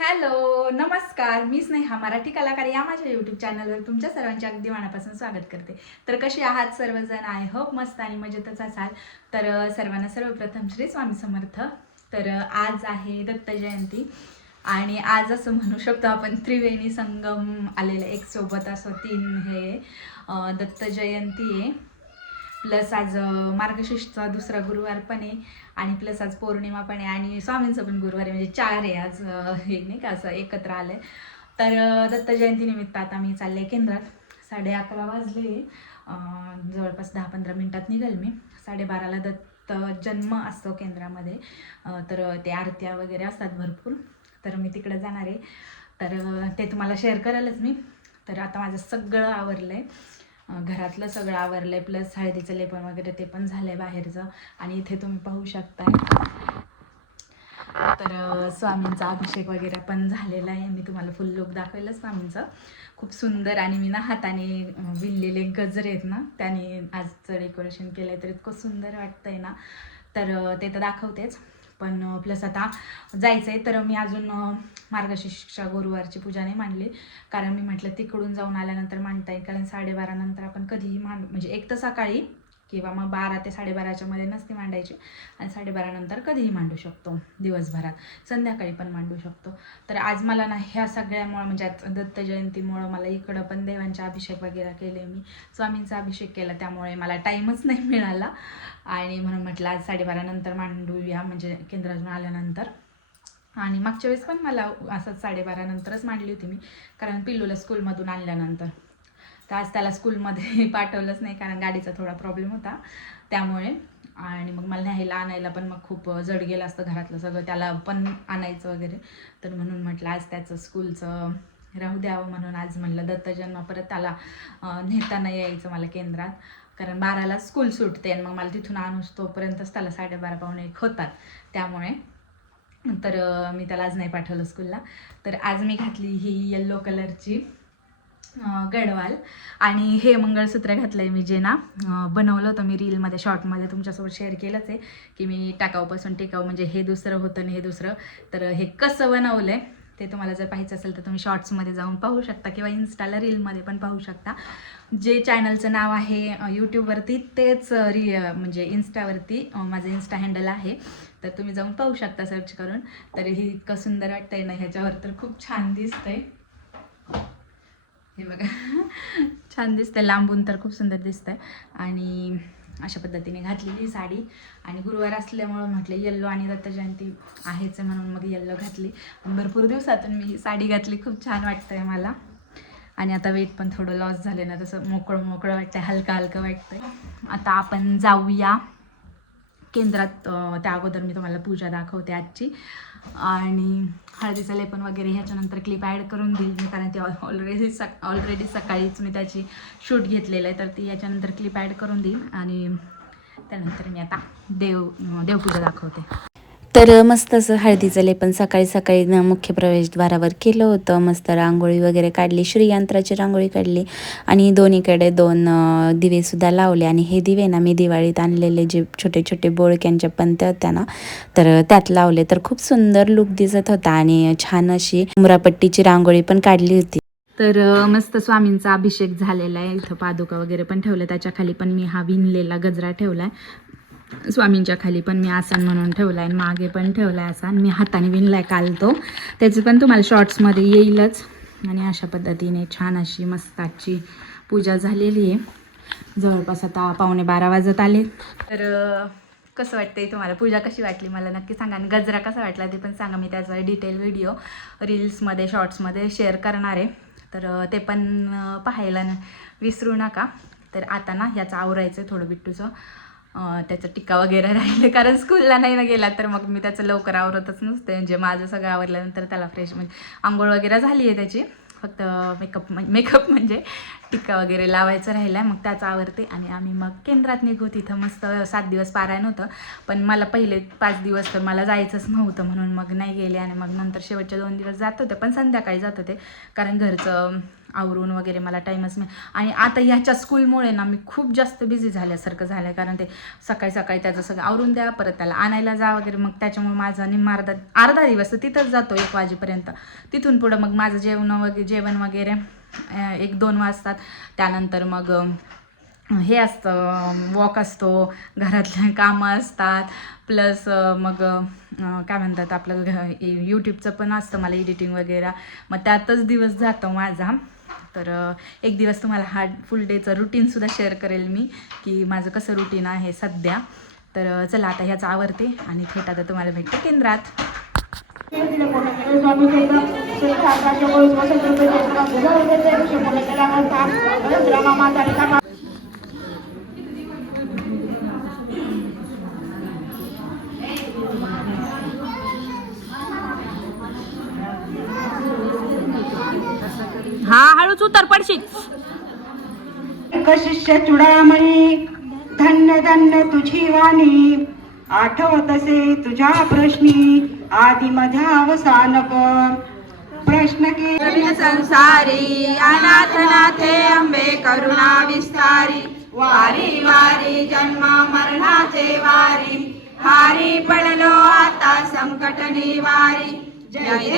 Hello नमस्कार, मी स्नेहा मराठी कलाकार या माझ्या यूट्यूब चॅनलवर तुमच्या सर्वांचे अगदी मनापासून स्वागत करते. तर कसे आहात सर्वजण? आय होप मस्त आणि मजेतच असाल. तर सर्वांना सर्वप्रथम श्री स्वामी समर्थ. तर आज आहे दत्त जयंती आणि आज असं म्हणू शकतो आपण त्रिवेणी संगम आलेलं एक सोबत असं तीन हे दत्त जयंती आहे. प्लस आज मार्गशीर्षचा दुसरा गुरुवार पण आहे आणि प्लस आज पौर्णिमा पण आहे आणि स्वामींचं पण गुरुवार आहे. म्हणजे 4 आहे आज. हे नाही का असं एकत्र आलं आहे. तर दत्त जयंतीनिमित्त आता मी चालले केंद्रात. 11:30 वाजले. जवळपास 10-15 मिनटात निघाल मी. 12:30ला दत्त जन्म असतो केंद्रामध्ये. तर ते आरत्या वगैरे असतात भरपूर. तर मी तिकडे जाणार आहे. तर ते तुम्हाला शेअर करालच मी. तर आता माझं सगळं आवरलं आहे. घरातलं सगळं आवरलं आहे. प्लस हळदीचं लेपन वगैरे ते पण झालं आहे बाहेरचं. आणि इथे तुम्ही पाहू शकताय. तर स्वामींचा अभिषेक वगैरे पण झालेला आहे. मी तुम्हाला फुल लुक दाखवलं स्वामींचं. खूप सुंदर. आणि मी ना हाताने विणलेले गजरे आहेत ना, त्याने आजचं डेकोरेशन केलं आहे. तर इतकं सुंदर वाटतंय ना. तर ते तर दाखवतेच. पण प्लस आता जायचं आहे. तर मी अजून मार्गशीर्षच्या गुरुवारची पूजा नाही मांडली. कारण मी म्हटलं तिकडून जाऊन आल्यानंतर मांडता येईल. कारण 12:30 नंतर आपण कधीही म्हणजे एक तर सकाळी किंवा मग 12 ते 12:30च्या मध्ये नसते मांडायची. आणि 12:30 नंतर कधीही मांडू शकतो दिवसभरात. संध्याकाळी पण मांडू शकतो. तर आज मला ना ह्या सगळ्यामुळं म्हणजे दत्त जयंतीमुळं मला इकडं पण देवांचा अभिषेक वगैरे केले. मी स्वामींचा अभिषेक केला त्यामुळे मला टाईमच नाही मिळाला. आणि म्हणून म्हटलं आज 12:30 नंतर मांडूया, म्हणजे केंद्रातून आल्यानंतर. आणि मागच्या वेळेस पण मला असंच 12:30 नंतरच मांडली होती मी. कारण पिल्लूला स्कूलमधून आणल्यानंतर. तर आज त्याला स्कूलमध्ये पाठवलंच नाही कारण गाडीचा थोडा प्रॉब्लेम होता त्यामुळे. आणि मग मला न्यायला आणायला पण मग खूप जड गेलं असतं घरातलं सगळं, त्याला पण आणायचं वगैरे. तर म्हणून म्हटलं आज त्याचं स्कूलचं राहू द्यावं. म्हणून आज म्हटलं दत्तजन्म परत त्याला नेताना यायचं मला केंद्रात. कारण 12ला स्कूल सुटते आणि मग मला तिथून आणूस तोपर्यंतच त्याला 12:30-12:45 होतात त्यामुळे. तर मी त्याला आज नाही पाठवलं स्कूलला. तर आज मी घातली ही येल्लो कलरची गडवाल. आणि हे मंगळसूत्र घातलं आहे मी, जे ना बनवलं होतं मी रीलमध्ये शॉर्टमध्ये तुमच्यासोबत शेअर केलंच आहे की मी टाकाऊपासून टिकाऊ, म्हणजे हे दुसरं होतं आणि हे दुसरं. तर हे कसं बनवलं आहे ते तुम्हाला जर पाहायचं असेल तर तुम्ही शॉर्ट्समध्ये जाऊन पाहू शकता किंवा इन्स्टाला रीलमध्ये पण पाहू शकता. जे चॅनलचं नाव आहे यूट्यूबवरती तेच म्हणजे इन्स्टावरती माझं इन्स्टा हँडल आहे. तर तुम्ही जाऊन पाहू शकता सर्च करून. तर हे इतकं सुंदर वाटतंय ना ह्याच्यावर, तर खूप छान दिसतंय. हे बघा छान दिसतंय लांबून, तर खूप सुंदर दिसतंय. आणि अशा पद्धतीने घातलेली साडी. आणि गुरुवार असल्यामुळं म्हटलं येल्लो आणि दत्त जयंती आहेच म्हणून मग येल्लो घातली. भरपूर दिवसातून मी ही साडी घातली. खूप छान वाटतंय मला. आणि आता वेट पण थोडं लॉस झालं ना, तसं मोकळं मोकळं वाटतंय, हलकं हलकं वाटतंय. आता आपण जाऊया केंद्रात. त्या अगोदर मी तुम्हाला पूजा दाखवते आजची. आणि हळदीचं लेपन वगैरे ह्याच्यानंतर क्लिप ॲड करून देईल मी, कारण ती ऑलरेडी सकाळीच मी त्याची शूट घेतलेलं आहे. तर ती याच्यानंतर क्लिप ॲड करून देईल. आणि त्यानंतर मी आता देवपूजा दाखवते. तर मस्त असं हळदीचं लेपन सकाळी सकाळी मुख्य प्रवेशद्वारावर केलं होतं. मस्त रांगोळी वगैरे काढली, श्रीयंत्राची रांगोळी काढली आणि दोन्हीकडे 2 दिवेसुद्धा लावले. आणि हे दिवे ना मी दिवाळीत आणलेले जे छोटे छोटे बोळक्यांच्या पंत्या होत्या ना, तर त्यात लावले. तर खूप सुंदर लुक दिसत होता आणि छान अशी उमरापट्टीची रांगोळी पण काढली होती. तर मस्त स्वामींचा अभिषेक झालेला आहे. इथं पादुका वगैरे पण ठेवलं. त्याच्या खाली पण मी हा विणलेला गजरा ठेवला आहे. स्वामींच्या खाली पण मी आसन म्हणून ठेवला आहे. मागे पण ठेवला आहे आसन. मी हाताने विणला आहे काल तो. त्याची पण तुम्हाला शॉर्ट्समध्ये येईलच. आणि अशा पद्धतीने छान अशी मस्त आजची पूजा झालेली आहे. जवळपास आता 11:45 वाजत आले. तर कसं वाटतंय तुम्हाला? पूजा कशी वाटली मला नक्की सांगा. आणि गजरा कसा वाटला ते पण सांगा. मी त्याचा डिटेल व्हिडिओ रील्समध्ये शॉर्ट्समध्ये शेअर करणार आहे. तर ते पण पाहायला विसरू नका. तर आता ना ह्याचं आवरायचं थोडं बिट्टूचं. त्याचं टिक्का वगैरे राहिले कारण स्कूलला नाही ना गेला. तर मग मी त्याचं लवकर आवरतच नसते. म्हणजे माझं सगळं आवरल्यानंतर त्याला फ्रेश म्हणजे आंघोळ वगैरे झाली आहे त्याची. फक्त मेकअप म्हणजे टिक्का वगैरे लावायचं राहिलं आहे. मग त्याचं आवरते आणि आम्ही मग केंद्रात निघू. तिथं मस्त 7 दिवस पारायण होतं. पण मला पहिले 5 दिवस तर मला जायचंच नव्हतं म्हणून मग नाही गेले. आणि मग नंतर शेवटचे 2 दिवस जात होते, पण संध्याकाळी जात होते कारण घरचं आवरून वगैरे मला टाईमच नाही. आणि आता ह्याच्या स्कूलमुळे ना मी खूप जास्त बिझी झाल्यासारखं झालं आहे, कारण ते सकाळी सकाळी त्याचं सगळं आवरून द्या, परत त्याला आणायला जा वगैरे, मग त्याच्यामुळे माझा निम्मा अर्धा दिवस तर तिथंच जातो 1 वाजेपर्यंत. तिथून पुढं मग माझं जेवण वगैरे 1-2 वाजतात. त्यानंतर मग हे असतं, वॉक असतो, घरातले कामं असतात, प्लस मग काय म्हणतात आपलं यूट्यूबचं पण असतं मला एडिटिंग वगैरे, मग त्यातच दिवस जातो माझा. तर एक दिवस तुम्हाला हा फुल डेचं रुटीनसुद्धा शेअर करेल मी, की माझं कसं रुटीन आहे सध्या. तर चला आता ह्याचं आवरते आणि थेट आता तुम्हाला भेटते केंद्रात. हा हळूच उतर पडशील. शिष्य चुडामणी धन्य धन्य तुझी वाणी, आठवतसे तुझ्या प्रश्नी आदि मध्यावसानक. प्रश्न की संसारी अनाथनाथे अंबे करुणा विस्तारी, वारी वारी जन्म मरणाचे वारी, हारी पडलो आता संकट निवारी. जय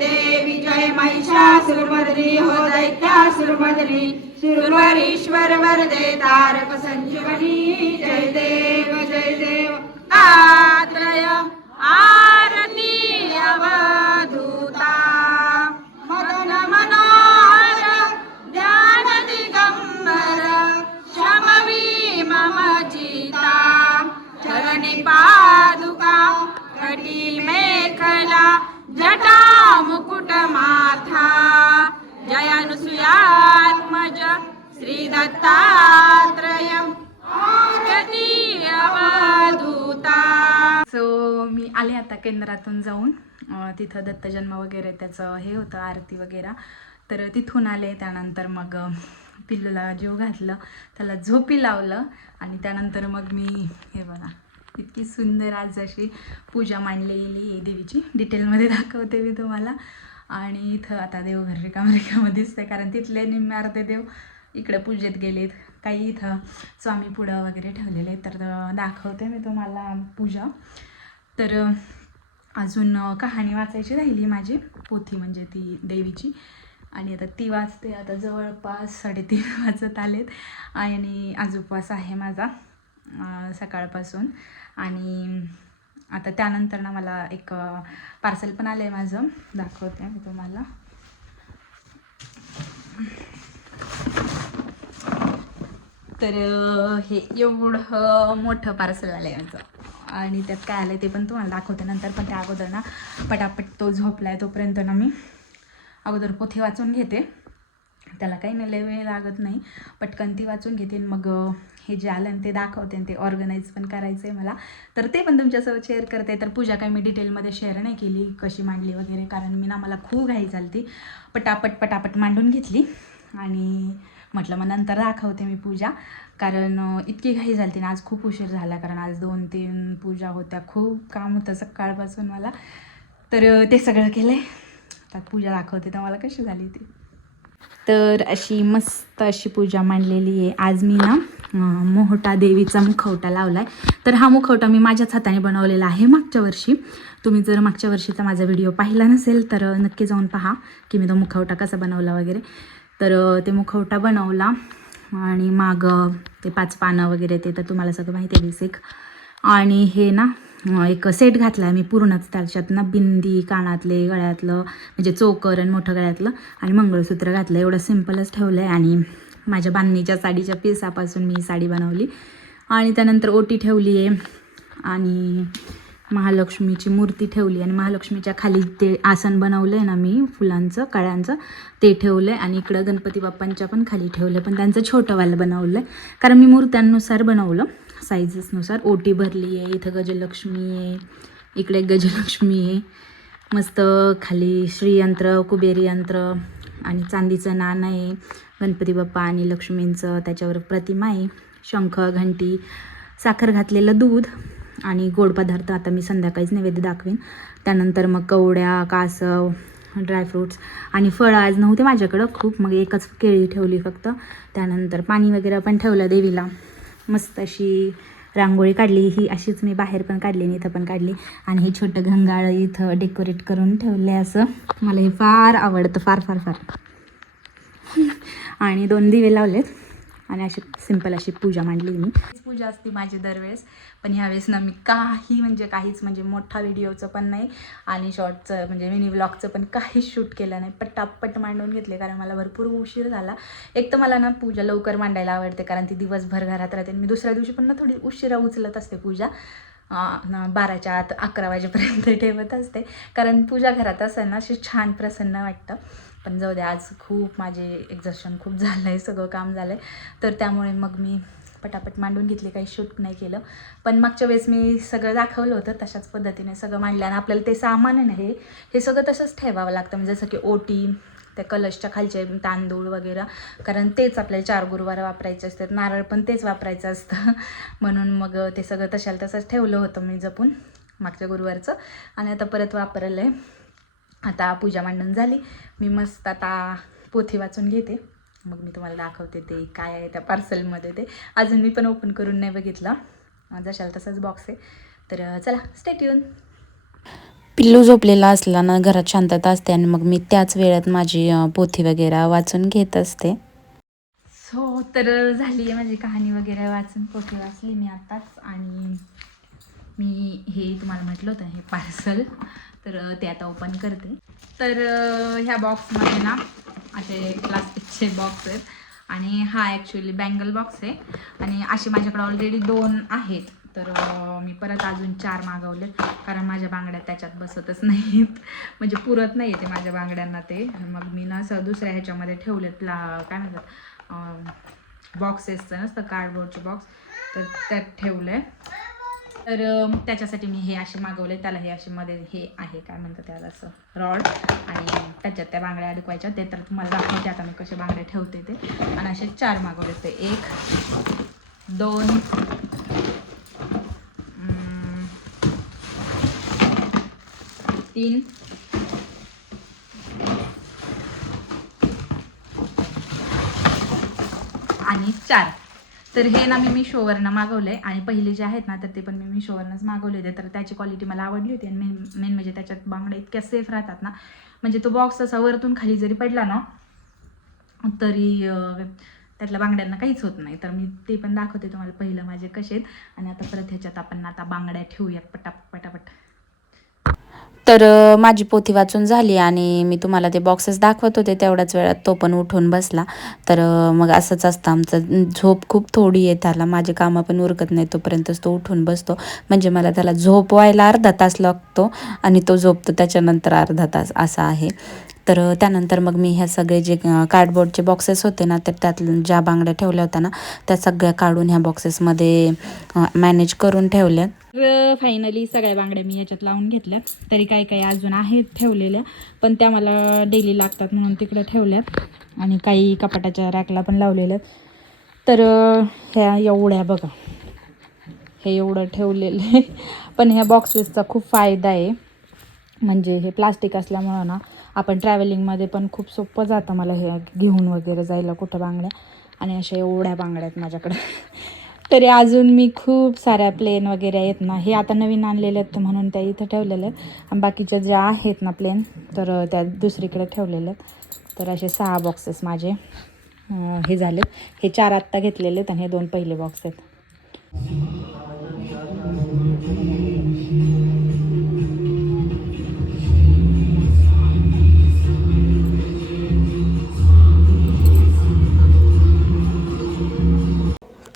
देवी जय महिषासुरमर्दिनी हो दैत्यासुरमर्दिनी, सुरवरीश्वर वरदे तारक संजीवनी. जय देव आत्रय आरती अवधूता, मदन मनोहर ध्यान दिगंबर, शमवी मम चिता, चरणी पादुका कटी मेखला, जटा मुकुट माथा, जय अनुसुयात्मज श्री दत्तात्रय आरती अवधूता. सो मी आले आता केंद्रातून जाऊन, तिथं दत्तजन्म वगैरे त्याचं हे होतं आरती वगैरे, तर तिथून आले. त्यानंतर मग पिल्लूला जीव घातलं, त्याला झोपी लावलं आणि त्यानंतर मग मी हे बघा इतकी सुंदर आज अशी पूजा मांडलेली आहे देवीची, डिटेलमध्ये दाखवते मी तुम्हाला. आणि इथं आता देवघर रिकामं दिसतंय, कारण तिथले निम्मे अर्धे देव इकडे पूजेत गेलेत, काही इथं स्वामी पुढं वगैरे ठेवलेले, तर दाखवते मी तुम्हाला पूजा. तर अजून कहाणी वाचायची राहिली माझी, पोथी म्हणजे ती देवीची, आणि आता ती वाचते. आता जवळपास 3:30 वाजत आलेत आणि आज उपवास आहे माझा सकाळपासून. आणि आता त्यानंतर ना मला एक पार्सल पण आलं आहे माझं, दाखवते मी तुम्हाला. तर हे एवढं मोठं पार्सल आलं आहे माझं, आणि त्यात काय आलं आहे ते पण तुम्हाला दाखवते नंतर. पण त्या अगोदर ना पटापट तो झोपला आहे तोपर्यंत ना मी अगोदर पोथी वाचून घेते. त्याला काही नाही, लय वेळ लागत नाही, पटकन ती वाचून घेते. मग हे जे आलं ते दाखवते आणि ते ऑर्गनाईज पण करायचं आहे मला, तर ते पण तुमच्यासोबत शेअर करते. तर पूजा काही मी डिटेलमध्ये शेअर नाही केली कशी मांडली वगैरे, कारण मी ना मला खूप घाई झाली, पटापट मांडून घेतली आणि म्हटलं मग नंतर दाखवते मी पूजा, कारण इतकी घाई झाली ना, आज खूप उशीर झाला, कारण आज 2-3 पूजा होत्या, खूप काम होतं सकाळपासून मला. तर ते सगळं केलं आहे, त्यात पूजा दाखवते तुम्हाला कशी झाली ती. तर अशी मस्त अशी पूजा मांडलेली आहे. आज मी ना मोहटा देवीचा मुखवटा लावला आहे. तर हा मुखवटा मी माझ्याच हाताने बनवलेला आहे मागच्या वर्षी. तुम्ही जर मागच्या वर्षीचा माझा व्हिडिओ पाहिला नसेल तर नक्की जाऊन पहा की मी तो मुखवटा कसा बनवला वगैरे. तर ते मुखवटा बनवला आणि मागं ते 5 पानं वगैरे ते तर तुम्हाला सगळं माहिती आहे बेसिक. आणि हे ना एक सेट घातला आहे मी पूर्णच, त्याच्यात ना बिंदी, कानातले, गळ्यातलं म्हणजे चोकर आणि मोठं गळ्यातलं आणि मंगळसूत्र घातलं. एवढं सिम्पलच ठेवलं आहे. आणि माझ्या बांधणीच्या साडीच्या पिसापासून मी साडी बनवली आणि त्यानंतर ओटी ठेवली आहे आणि महालक्ष्मीची मूर्ती ठेवली आणि महालक्ष्मीच्या खाली ते आसन बनवलं आहे ना मी फुलांचं कळ्यांचं ते ठेवलं आहे. आणि इकडं गणपती बाप्पांच्या पण खाली ठेवलं आहे, पण त्यांचं छोटंवालं बनवलं आहे कारण मी मूर्त्यांनुसार बनवलं, साईजेसनुसार. ओटी भरली आहे, इथं गजलक्ष्मी आहे, इकडे गजलक्ष्मी आहे, मस्त खाली श्रीयंत्र, कुबेरी यंत्र आणि चांदीचं नाणं आहे, गणपती बाप्पा आणि लक्ष्मींचं त्याच्यावर प्रतिमा आहे, शंख, घंटी, साखर घातलेलं दूध आणि गोड पदार्थ आता मी संध्याकाळीच नैवेद्य दाखवेन. त्यानंतर मग कवड्या, कासव, ड्रायफ्रूट्स आणि फळं आज नव्हते माझ्याकडं खूप, मग एकच केळी ठेवली फक्त. त्यानंतर पाणी वगैरे पण ठेवलं देवीला. मस्त अशी रांगोळी काढली, ही अशीच मी बाहेर पण काढली आणि इथं पण काढली. आणि हे छोटं घंगाळ इथं डेकोरेट करून ठेवलं आहे असं. मला हे फार आवडतं, फार फार फार. आणि 2 दिवे लावलेत आणि अशी सिंपल अशी पूजा मांडली मी. पूजा असते माझी दरवेळेस, पण ह्यावेळेस ना मी काहीच म्हणजे मोठा व्हिडिओचं पण नाही आणि शॉर्टचं म्हणजे मिनी व्लॉगचं पण काहीच शूट केलं नाही. पटापट मांडून घेतले कारण मला भरपूर उशीर झाला. एक तर मला ना पूजा लवकर मांडायला आवडते कारण ती दिवसभर घरात राहते. मी दुसऱ्या दिवशी पण ना थोडी उशिरा उचलत असते पूजा, 12च्या आत 11 वाजेपर्यंत ठेवत असते कारण पूजा घरात असेल ना अशी छान प्रसन्न वाटतं. पण जाऊ दे, आज खूप माझे एक्झॉशन खूप झालं आहे, सगळं काम झालं आहे, तर त्यामुळे मग मी पटापट मांडून घेतली, काही शूट नाही केलं. पण मागच्या वेळेस मी सगळं दाखवलं होतं तशाच पद्धतीने सगळं मांडलं. आणि आपल्याला ते सामान आहे ना हे सगळं तसंच ठेवावं लागतं, म्हणजे जसं की ओटी, त्या कलशच्या खालचे तांदूळ वगैरे, कारण तेच आपल्याला 4 गुरुवार वापरायचे असतात, नारळ पण तेच वापरायचं असतं. म्हणून मग ते सगळं तसंच ठेवलं होतं मी जपून मागच्या गुरुवारचं, आणि आता परत वापरलं आहे. आता पूजा मांडून झाली, मी मस्त आता पोथी वाचून घेते, मग मी तुम्हाला दाखवते ते काय आहे त्या पार्सलमध्ये. ते अजून मी पण ओपन करून नाही बघितलं, जशाल तसाच बॉक्स आहे. तर चला स्टे ट्यून. पिल्लू झोपलेला असला ना घरात शांतता असते आणि मग मी त्याच वेळात माझी पोथी वगैरे वाचून घेत असते. सो तर झाली आहे माझी कहाणी वगैरे वाचून, पोथी वाचली मी आत्ताच. आणि मी हे तुम्हाला म्हटलं होतं हे पार्सल, तर ते आता ओपन करते. तर ह्या बॉक्समध्ये ना असे प्लास्टिकचे बॉक्स आहेत आणि हा ॲक्च्युली बँगल बॉक्स आहे. आणि असे माझ्याकडे ऑलरेडी 2 आहेत, तर मी परत अजून 4 मागवलेत कारण माझ्या बांगड्या त्याच्यात बसतच नाहीत, म्हणजे पुरत नाही ते माझ्या बांगड्यांना ते. मग मी ना असं दुसऱ्या ह्याच्यामध्ये ठेवलेत, काय म्हणतात बॉक्सेसचं नसतं कार्डबोर्डचे बॉक्स, तर त्यात ठेवलं आहे. तर त्याच्यासाठी मी हे असे मागवले. त्याला हे असे मध्ये हे आहे काय म्हणतात त्याला असं रॉड, आणि त्याच्यात त्या बांगड्या अडकवायच्या. ते तर तुम्हाला दाखवते आता मी कसे बांगड्या ठेवते ते. आणि असे 4 मागवले, ते 1 2 3 आणि 4. तर हे ना मी मिशोवरनं मागवलं आहे, आणि पहिले जे आहेत ना तर ते पण मी मिशोवरनंच मागवले होते. तर त्याची क्वालिटी मला आवडली होती, आणि मेन म्हणजे त्याच्यात बांगड्या इतक्या सेफ राहतात ना, म्हणजे तो बॉक्स असा वरतून खाली जरी पडला ना तरी त्यातल्या बांगड्यांना काहीच होत नाही. तर मी ते पण दाखवते तुम्हाला पहिलं माझे कसे आहेत. आणि आता परत ह्याच्यात आपण आता बांगड्या ठेवूयात पटापट. तर माझी पोथी वाचून झाली आणि मी तुम्हाला ते बॉक्सेस दाखवत होते, तेवढ्याच वेळात तो पण उठून बसला. तर मग असंच असतं आमचं, झोप खूप थोडी आहे त्याला, माझे कामं पण उरकत नाही तोपर्यंतच तो उठून बसतो. म्हणजे मला त्याला झोपवायला अर्धा तास लागतो आणि तो झोपतो त्याच्यानंतर अर्धा तास, असा आहे. तर त्यानंतर मग मी ह्या सगळे जे कार्डबोर्डचे बॉक्सेस होते ना, तर त्यात ज्या बांगड्या ठेवल्या होत्या ना त्या सगळ्या काढून ह्या बॉक्सेसमध्ये मॅनेज करून ठेवल्या. तर फायनली सगळ्या बांगड्या मी याच्यात लावून घेतल्या. तरी काही अजून आहेत ठेवलेल्या, पण त्या मला डेली लागतात म्हणून तिकडे ठेवल्यात. आणि काही कपाटाच्या रॅकला पण लावलेल्या. तर ह्या एवढ्या बघा, हे एवढं ठेवलेलं आहे. पण ह्या बॉक्सेसचा खूप फायदा आहे, म्हणजे हे प्लास्टिक असल्यामुळं ना आपण ट्रॅव्हलिंगमध्ये पण खूप सोपं जातं मला हे घेऊन वगैरे जायला कुठं बांगड्या. आणि अशा एवढ्या बांगड्या आहेत माझ्याकडे. तरी अजून मी खूप साऱ्या प्लेन वगैरे आहेत ना, हे आता नवीन आणलेले आहेत म्हणून त्या इथं ठेवलेल्या आहेत. आणि बाकीच्या ज्या आहेत ना प्लेन, तर त्या दुसरीकडे ठेवलेल्या आहेत. तर असे 6 बॉक्सेस माझे हे झालेत. हे 4 आत्ता घेतलेले आहेत आणि हे 2 पहिले बॉक्स आहेत.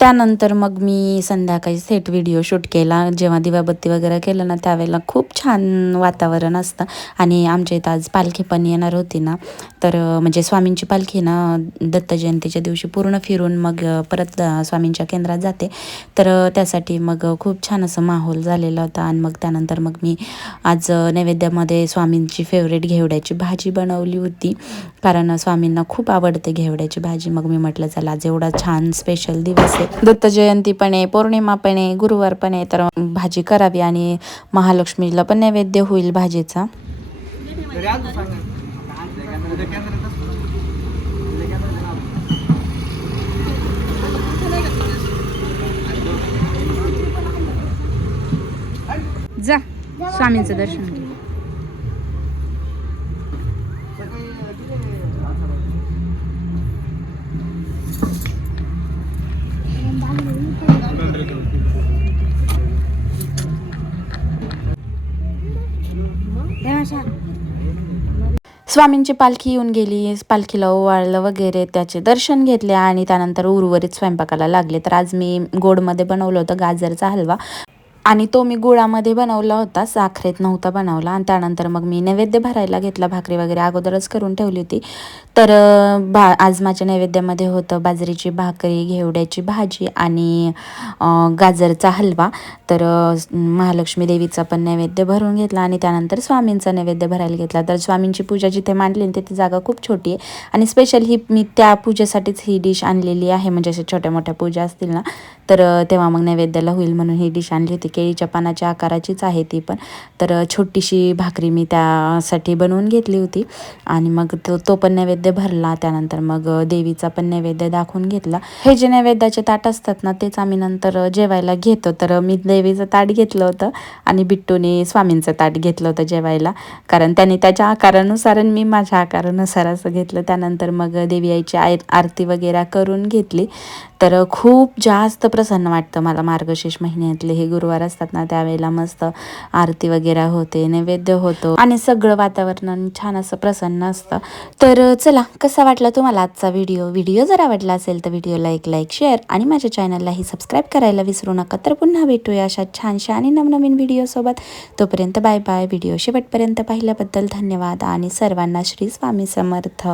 त्यानंतर मग मी संध्याकाळी सेट व्हिडिओ शूट केला. जेव्हा दिवाबत्ती वगैरे केलं ना त्यावेळेला खूप छान वातावरण असतं. आणि आमच्या इथं आज पालखी पण येणार होती ना, तर म्हणजे स्वामींची पालखी ना दत्त जयंतीच्या दिवशी पूर्ण फिरून मग परत स्वामींच्या केंद्रात जाते. तर त्यासाठी मग खूप छान असं माहोल झालेला होता. आणि मग त्यानंतर मग मी आज नैवेद्यामध्ये स्वामींची फेवरेट घेवड्याची भाजी बनवली होती, कारण स्वामींना खूप आवडते घेवड्याची भाजी. मग मी म्हटलं चला आज एवढा छान स्पेशल दिवस आहे, दत्त जयंती पण आहे, पौर्णिमा पण आहे, गुरुवार पण आहे, तर भाजी करावी आणि महालक्ष्मीला पण नैवेद्य होईल भाजीचा. जा स्वामींचं दर्शन घे. स्वामींची पालखी येऊन गेली, पालखीला ओवाळलं वगैरे, त्याचे दर्शन घेतले आणि त्यानंतर उर्वरित स्वयंपाकाला लागले. तर आज मी गोडमध्ये बनवलं होतं गाजरचा हलवा आणि तो मी गुळामध्ये बनवला होता, साखरेत नव्हता बनवला. आणि त्यानंतर मग मी नैवेद्य भरायला घेतला. भाकरी वगैरे अगोदरच करून ठेवली होती. तर आज माझ्या नैवेद्यामध्ये होतं बाजरीची भाकरी, घेवड्याची भाजी आणि गाजरचा हलवा. तर महालक्ष्मी देवीचा पण नैवेद्य भरून घेतला आणि त्यानंतर स्वामींचा नैवेद्य भरायला घेतला. तर स्वामींची पूजा जिथे मांडली तिथे जागा खूप छोटी आहे आणि स्पेशल ही मी त्या पूजेसाठीच ही डिश आणलेली आहे. म्हणजे अशा छोट्या मोठ्या पूजा असतील ना, तर तेव्हा मग नैवेद्याला होईल म्हणून ही डिश आणली होती. केळीच्या पानाच्या आकाराचीच आहे ती पण. तर छोटीशी भाकरी मी त्यासाठी बनवून घेतली होती आणि मग तो पण नैवेद्य भरला. त्यानंतर मग देवीचा पण नैवेद्य दाखवून घेतला. हे जे नैवेद्याचे ताट असतात ना, तेच आम्ही नंतर जेवायला घेतो. तर मी देवीचं ताट घेतलं होतं आणि बिट्टूने स्वामींचं ताट घेतलं होतं जेवायला, कारण त्याने त्याच्या आकारानुसार आणि मी माझ्या आकारानुसार असं घेतलं. त्यानंतर मग देवी आईची आरती वगैरे करून घेतली. तर खूप जास्त प्रसन्न वाटतं मला. मार्गशीर्ष महिन्यातले हे गुरुवार असतात ना, त्यावेळेला मस्त आरती वगैरे होते, नैवेद्य होतो आणि सगळं वातावरण छान असं प्रसन्न असतं. तर चला, कसा वाटला तुम्हाला आजचा व्हिडिओ जर आवडला असेल तर व्हिडिओला एक लाईक, शेअर आणि माझ्या चॅनललाही सबस्क्राईब करायला विसरू नका. तर पुन्हा भेटूया अशा छानशा आणि नवनवीन व्हिडिओसोबत. तोपर्यंत बाय बाय. व्हिडिओ शेवटपर्यंत पाहिल्याबद्दल धन्यवाद आणि सर्वांना श्री स्वामी समर्थ.